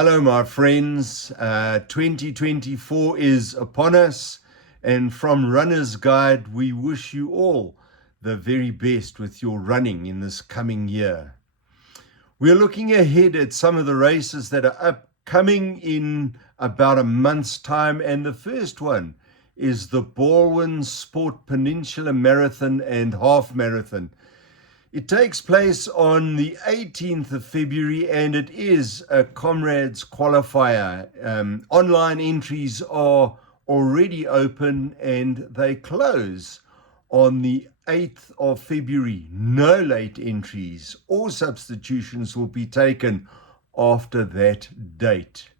Hello, my friends. 2024 is upon us, and from Runner's Guide, we wish you all the very best with your running in this coming year. We're looking ahead at some of the races that are upcoming in about a month's time, and the first one is the Balwin Sport Peninsula Marathon and Half Marathon. It takes place on the 18th of February, and it is a Comrades qualifier. Online entries are already open and they close on the 8th of February. No late entries or substitutions will be taken after that date.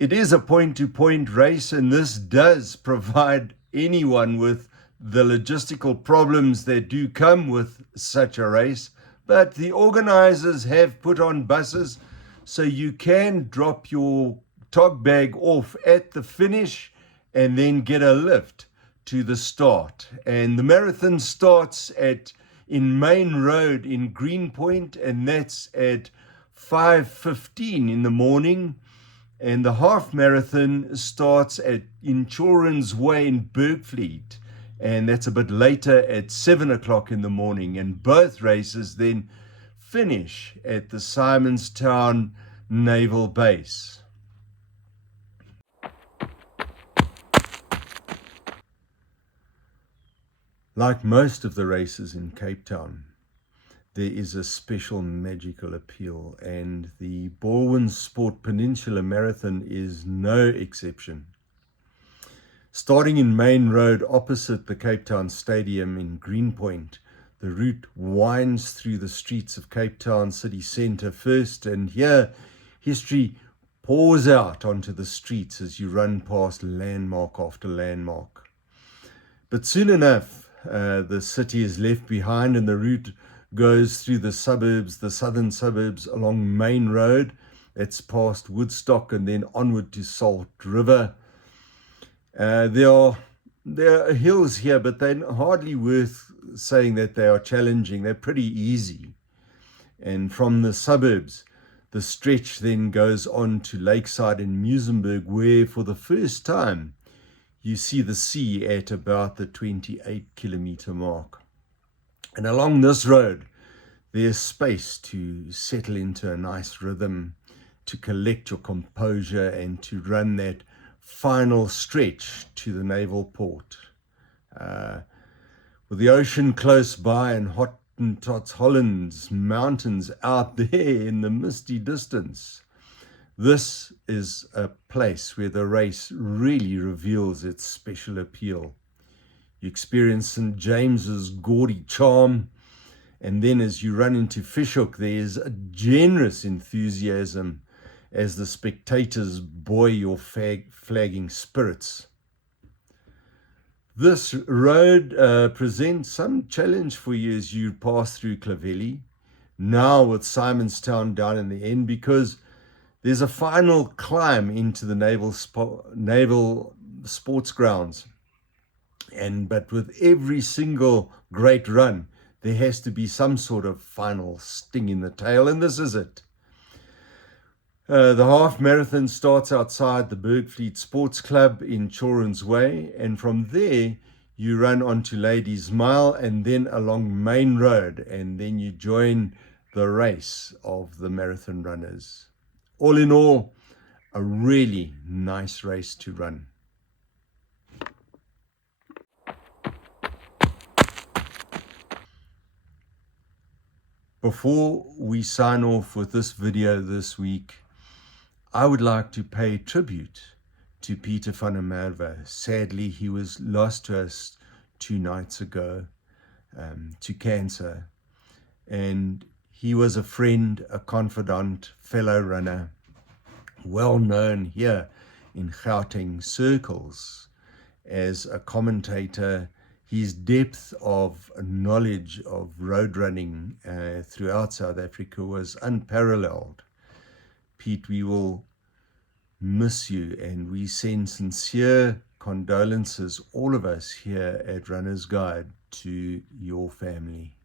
It is a point-to-point race, and this does provide anyone with the logistical problems that do come with such a race, but the organizers have put on buses so you can drop your tog bag off at the finish and then get a lift to the start. And the marathon starts in Main Road in Greenpoint, and that's at 5:15 in the morning. And the half marathon starts in Children's Way in Bergfleet, and that's a bit later at 7 o'clock in the morning. And both races then finish at the Simonstown Naval Base. Like most of the races in Cape Town, there is a special magical appeal, and the Balwin Sport Peninsula Marathon is no exception. Starting in Main Road opposite the Cape Town Stadium in Greenpoint, the route winds through the streets of Cape Town city centre first, and here history pours out onto the streets as you run past landmark after landmark. But soon enough, the city is left behind, and the route goes through the suburbs, the southern suburbs, along Main Road. That's past Woodstock and then onward to Salt River. There are hills here, but they're hardly worth saying that they are challenging. They're pretty easy. And from the suburbs, the stretch then goes on to Lakeside in Muizenberg, where for the first time you see the sea at about the 28-kilometer mark. And along this road, there's space to settle into a nice rhythm, to collect your composure, and to run that final stretch to the naval port. With the ocean close by and Hottentots Holland's mountains out there in the misty distance, this is a place where the race really reveals its special appeal. You experience St. James's gaudy charm, and then as you run into Fishhook, there's a generous enthusiasm as the spectators buoy your flagging spirits. This road presents some challenge for you as you pass through Clovelly, now with Simonstown down in the end, because there's a final climb into the naval sports grounds. But with every single great run, there has to be some sort of final sting in the tail, and this is it. The half marathon starts outside the Bergfleet Sports Club in Children's Way, and from there you run onto Ladies Mile and then along Main Road, and then you join the race of the marathon runners. All in all, a really nice race to run. Before we sign off with this video this week, I would like to pay tribute to Peter van der Merwe. Sadly, he was lost to us 2 nights ago to cancer. And he was a friend, a confidant, fellow runner, well known here in Gauteng circles as a commentator. His depth of knowledge of road running throughout South Africa was unparalleled. Pete, we will miss you, and we send sincere condolences, all of us here at Runner's Guide, to your family.